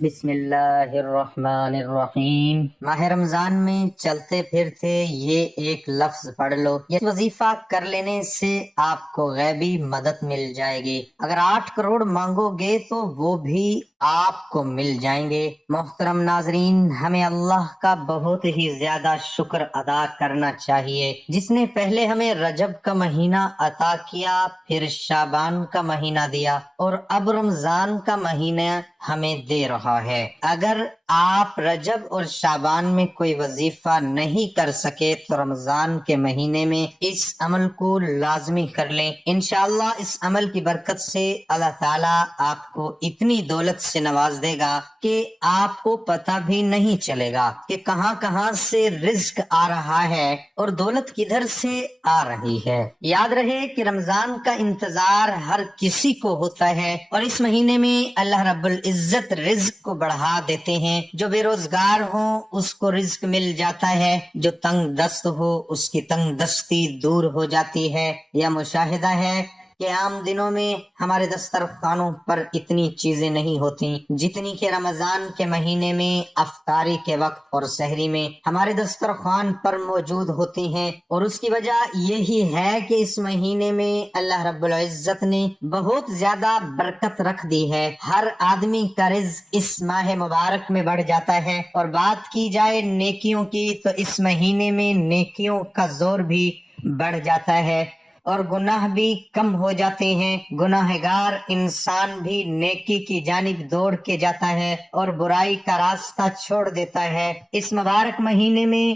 بسم اللہ الرحمن الرحیم۔ ماہ رمضان میں چلتے پھرتے یہ ایک لفظ پڑھ لو، یہ وظیفہ کر لینے سے آپ کو غیبی مدد مل جائے گی۔ اگر 8 کروڑ مانگو گے تو وہ بھی آپ کو مل جائیں گے۔ محترم ناظرین، ہمیں اللہ کا بہت ہی زیادہ شکر ادا کرنا چاہیے، جس نے پہلے ہمیں رجب کا مہینہ عطا کیا، پھر شعبان کا مہینہ دیا اور اب رمضان کا مہینہ ہمیں دے رہا ہے۔ اگر آپ رجب اور شعبان میں کوئی وظیفہ نہیں کر سکے تو رمضان کے مہینے میں اس عمل کو لازمی کر لیں۔ انشاءاللہ اس عمل کی برکت سے اللہ تعالیٰ آپ کو اتنی دولت سے نواز دے گا کہ آپ کو پتہ بھی نہیں چلے گا کہ کہاں کہاں سے رزق آ رہا ہے اور دولت کدھر سے آ رہی ہے۔ یاد رہے کہ رمضان کا انتظار ہر کسی کو ہوتا ہے اور اس مہینے میں اللہ رب العزت رزق کو بڑھا دیتے ہیں۔ جو بے روزگار ہوں اس کو رزق مل جاتا ہے، جو تنگ دست ہو اس کی تنگ دستی دور ہو جاتی ہے۔ یہ مشاہدہ ہے کہ عام دنوں میں ہمارے دسترخوانوں پر اتنی چیزیں نہیں ہوتی جتنی کہ رمضان کے مہینے میں افطاری کے وقت اور سحری میں ہمارے دسترخوان پر موجود ہوتی ہیں، اور اس کی وجہ یہی ہے کہ اس مہینے میں اللہ رب العزت نے بہت زیادہ برکت رکھ دی ہے۔ ہر آدمی کا رزق اس ماہ مبارک میں بڑھ جاتا ہے، اور بات کی جائے نیکیوں کی تو اس مہینے میں نیکیوں کا زور بھی بڑھ جاتا ہے اور گناہ بھی کم ہو جاتے ہیں۔ گناہ گار انسان بھی نیکی کی جانب دوڑ کے جاتا ہے اور برائی کا راستہ چھوڑ دیتا ہے۔ اس مبارک مہینے میں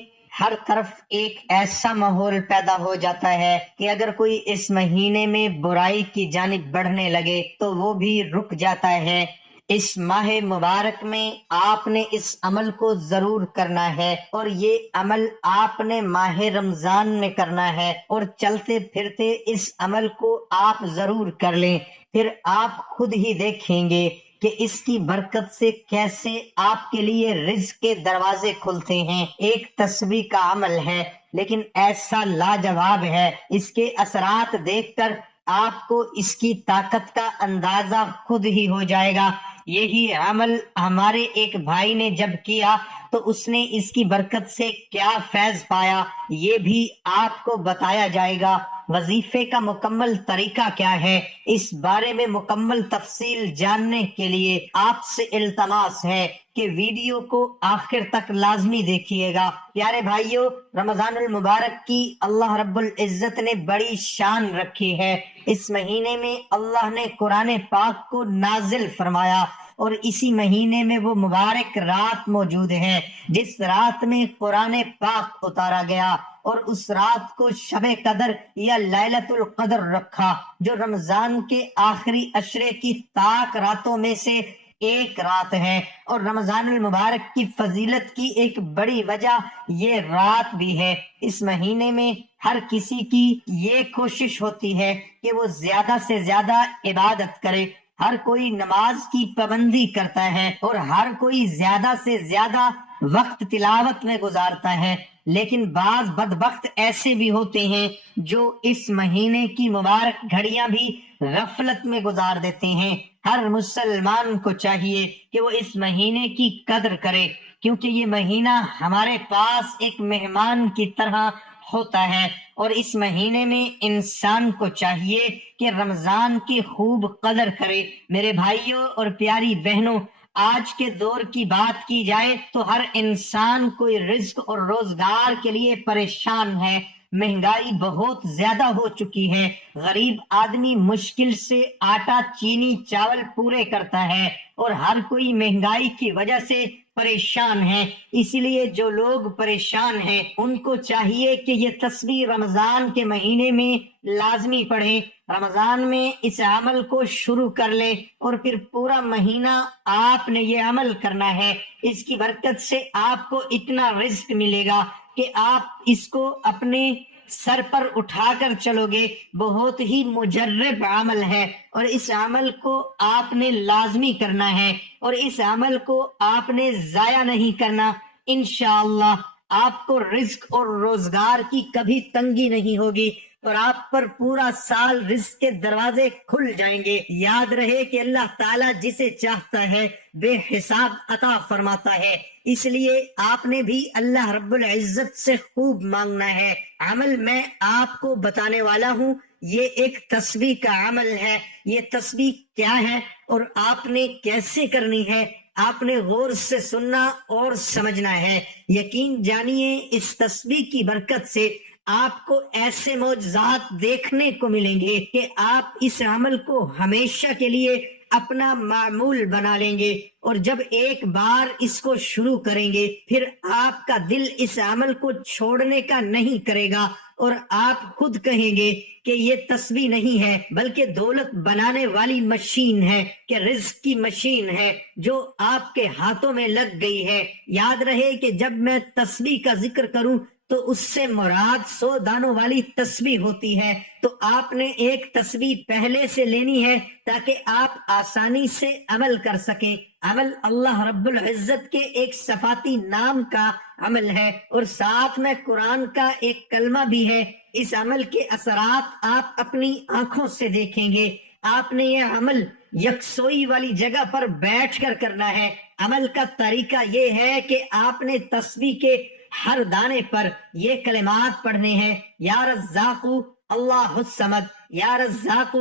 ہر طرف ایک ایسا ماحول پیدا ہو جاتا ہے کہ اگر کوئی اس مہینے میں برائی کی جانب بڑھنے لگے تو وہ بھی رک جاتا ہے۔ اس ماہ مبارک میں آپ نے اس عمل کو ضرور کرنا ہے، اور یہ عمل آپ نے ماہ رمضان میں کرنا ہے، اور چلتے پھرتے اس عمل کو آپ ضرور کر لیں۔ پھر آپ خود ہی دیکھیں گے کہ اس کی برکت سے کیسے آپ کے لیے رزق کے دروازے کھلتے ہیں۔ ایک تسبیح کا عمل ہے لیکن ایسا لاجواب ہے، اس کے اثرات دیکھ کر آپ کو اس کی طاقت کا اندازہ خود ہی ہو جائے گا۔ یہی عمل ہمارے ایک بھائی نے جب کیا تو اس نے اس کی برکت سے کیا فیض پایا یہ بھی آپ کو بتایا جائے گا۔ وظیفے کا مکمل طریقہ کیا ہے، اس بارے میں مکمل تفصیل جاننے کے لیے آپ سے التماس ہے کہ ویڈیو کو آخر تک لازمی دیکھیے گا۔ پیارے بھائیو، رمضان المبارک کی اللہ رب العزت نے بڑی شان رکھی ہے۔ اس مہینے میں اللہ نے قرآن پاک کو نازل فرمایا، اور اسی مہینے میں وہ مبارک رات موجود ہے جس رات میں قرآن پاک اتارا گیا، اور اس رات کو شب قدر یا لیلۃ القدر رکھا، جو رمضان کے آخری عشرے کی طاق راتوں میں سے ایک رات ہے۔ اور رمضان المبارک کی فضیلت کی ایک بڑی وجہ یہ رات بھی ہے۔ اس مہینے میں ہر کسی کی یہ کوشش ہوتی ہے کہ وہ زیادہ سے زیادہ عبادت کرے، ہر کوئی نماز کی پابندی کرتا ہے اور ہر کوئی زیادہ سے زیادہ وقت تلاوت میں گزارتا ہے، لیکن بعض بدبخت ایسے بھی ہوتے ہیں جو اس مہینے کی مبارک گھڑیاں بھی غفلت میں گزار دیتے ہیں۔ ہر مسلمان کو چاہیے کہ وہ اس مہینے کی قدر کرے، کیونکہ یہ مہینہ ہمارے پاس ایک مہمان کی طرح ہوتا ہے، اور اس مہینے میں انسان کو چاہیے کہ رمضان کی خوب قدر کرے۔ میرے بھائیوں اور پیاری بہنوں، آج کے دور کی بات کی جائے تو ہر انسان کوئی رزق اور روزگار کے لیے پریشان ہے۔ مہنگائی بہت زیادہ ہو چکی ہے، غریب آدمی مشکل سے آٹا چینی چاول پورے کرتا ہے، اور ہر کوئی مہنگائی کی وجہ سے پریشان ہے۔ اسی لیے جو لوگ پریشان ہیں ان کو چاہیے کہ یہ تسبیح رمضان کے مہینے میں لازمی پڑھیں، رمضان میں اس عمل کو شروع کر لیں، اور پھر پورا مہینہ آپ نے یہ عمل کرنا ہے۔ اس کی برکت سے آپ کو اتنا رزق ملے گا کہ آپ اس کو اپنے سر پر اٹھا کر چلو گے۔ بہت ہی مجرب عمل ہے، اور اس عمل کو آپ نے لازمی کرنا ہے، اور اس عمل کو آپ نے ضائع نہیں کرنا۔ انشاءاللہ آپ کو رزق اور روزگار کی کبھی تنگی نہیں ہوگی۔ اور آپ پر پورا سال رزق کے دروازے کھل جائیں گے۔ یاد رہے کہ اللہ تعالیٰ جسے چاہتا ہے بے حساب عطا فرماتا ہے، اس لیے آپ نے بھی اللہ رب العزت سے خوب مانگنا ہے۔ عمل میں آپ کو بتانے والا ہوں، یہ ایک تسبیح کا عمل ہے۔ یہ تسبیح کیا ہے اور آپ نے کیسے کرنی ہے، آپ نے غور سے سننا اور سمجھنا ہے۔ یقین جانیے اس تسبیح کی برکت سے آپ کو ایسے معجزات دیکھنے کو ملیں گے کہ آپ اس عمل کو ہمیشہ کے لیے اپنا معمول بنا لیں گے، اور جب ایک بار اس کو شروع کریں گے پھر آپ کا دل اس عمل کو چھوڑنے کا نہیں کرے گا، اور آپ خود کہیں گے کہ یہ تسبیح نہیں ہے بلکہ دولت بنانے والی مشین ہے، کہ رزق کی مشین ہے جو آپ کے ہاتھوں میں لگ گئی ہے۔ یاد رہے کہ جب میں تسبیح کا ذکر کروں تو اس سے مراد 100 دانوں والی تسبیح ہوتی ہے، تو آپ نے ایک تسبیح پہلے سے لینی ہے تاکہ آپ آسانی سے عمل کر سکیں۔ عمل اللہ رب العزت کے ایک صفاتی نام کا عمل ہے، اور ساتھ میں قرآن کا ایک کلمہ بھی ہے۔ اس عمل کے اثرات آپ اپنی آنکھوں سے دیکھیں گے۔ آپ نے یہ عمل یکسوئی والی جگہ پر بیٹھ کر کرنا ہے۔ عمل کا طریقہ یہ ہے کہ آپ نے تسبیح کے ہر دانے پر یہ کلمات پڑھنے ہیں: یا رزاق اللہ الصمد، یا رزاق۔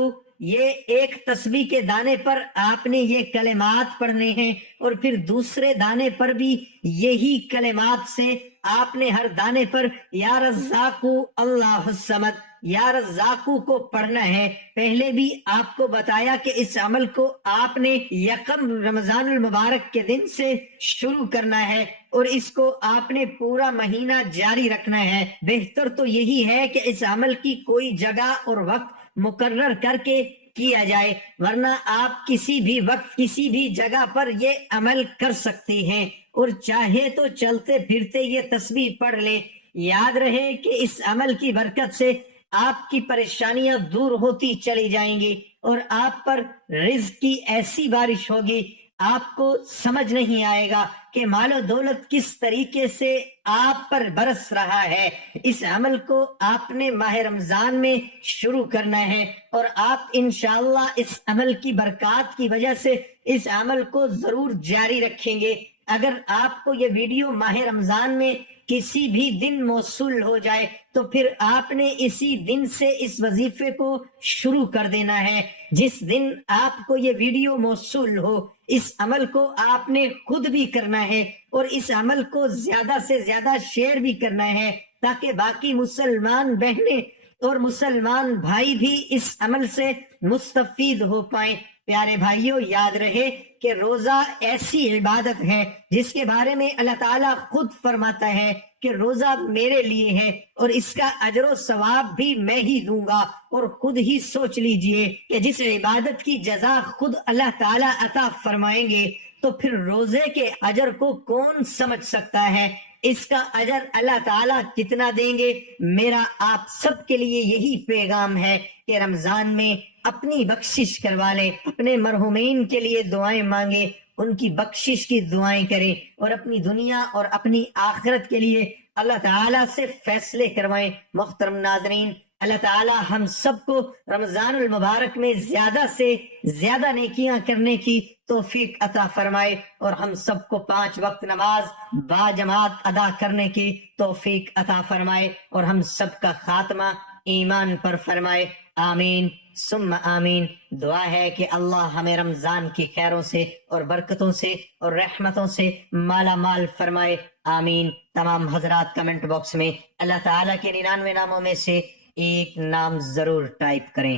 یہ ایک تسبیح کے دانے پر آپ نے یہ کلمات پڑھنے ہیں، اور پھر دوسرے دانے پر بھی یہی کلمات سے آپ نے ہر دانے پر یا رزاق اللہ الصمد، یا رزاقو کو پڑھنا ہے۔ پہلے بھی آپ کو بتایا کہ اس عمل کو آپ نے یکم رمضان المبارک کے دن سے شروع کرنا ہے، اور اس کو آپ نے پورا مہینہ جاری رکھنا ہے۔ بہتر تو یہی ہے کہ اس عمل کی کوئی جگہ اور وقت مقرر کر کے کیا جائے، ورنہ آپ کسی بھی وقت کسی بھی جگہ پر یہ عمل کر سکتے ہیں، اور چاہے تو چلتے پھرتے یہ تسبیح پڑھ لیں۔ یاد رہے کہ اس عمل کی برکت سے آپ کی پریشانیاں دور ہوتی چلی جائیں گی، اور آپ پر رزق کی ایسی بارش ہوگی، آپ کو سمجھ نہیں آئے گا کہ مال و دولت کس طریقے سے آپ پر برس رہا ہے۔ اس عمل کو آپ نے ماہ رمضان میں شروع کرنا ہے، اور آپ انشاءاللہ اس عمل کی برکات کی وجہ سے اس عمل کو ضرور جاری رکھیں گے۔ اگر آپ کو یہ ویڈیو ماہ رمضان میں کسی بھی دن موصول ہو جائے تو پھر آپ نے اسی دن سے اس وظیفے کو شروع کر دینا ہے۔ جس دن آپ کو یہ ویڈیو موصول ہو، اس عمل کو آپ نے خود بھی کرنا ہے، اور اس عمل کو زیادہ سے زیادہ شیئر بھی کرنا ہے، تاکہ باقی مسلمان بہنیں اور مسلمان بھائی بھی اس عمل سے مستفید ہو پائیں۔ پیارے بھائیوں، یاد رہے کہ روزہ ایسی عبادت ہے جس کے بارے میں اللہ تعالیٰ خود فرماتا ہے کہ روزہ میرے لیے ہے، اور اس کا اجر و ثواب بھی میں ہی دوں گا۔ اور خود ہی سوچ لیجئے کہ جس عبادت کی جزا خود اللہ تعالیٰ عطا فرمائیں گے تو پھر روزے کے اجر کو کون سمجھ سکتا ہے؟ اس کا اجر اللہ تعالیٰ کتنا دیں گے؟ میرا آپ سب کے لیے یہی پیغام ہے کہ رمضان میں اپنی بخشش کروا لیں، اپنے مرحومین کے لیے دعائیں مانگیں، ان کی بخشش کی دعائیں کریں، اور اپنی دنیا اور اپنی آخرت کے لیے اللہ تعالیٰ سے فیصلے کروائیں۔ محترم ناظرین، اللہ تعالیٰ ہم سب کو رمضان المبارک میں زیادہ سے زیادہ نیکیاں کرنے کی توفیق عطا فرمائے، اور ہم سب کو 5 وقت نماز با جماعت ادا کرنے کی توفیق عطا فرمائے، اور ہم سب کا خاتمہ ایمان پر فرمائے۔ آمین ثم آمین۔ دعا ہے کہ اللہ ہمیں رمضان کی خیروں سے اور برکتوں سے اور رحمتوں سے مالا مال فرمائے۔ آمین۔ تمام حضرات کمنٹ باکس میں اللہ تعالیٰ کے 99 ناموں میں سے ایک نام ضرور ٹائپ کریں۔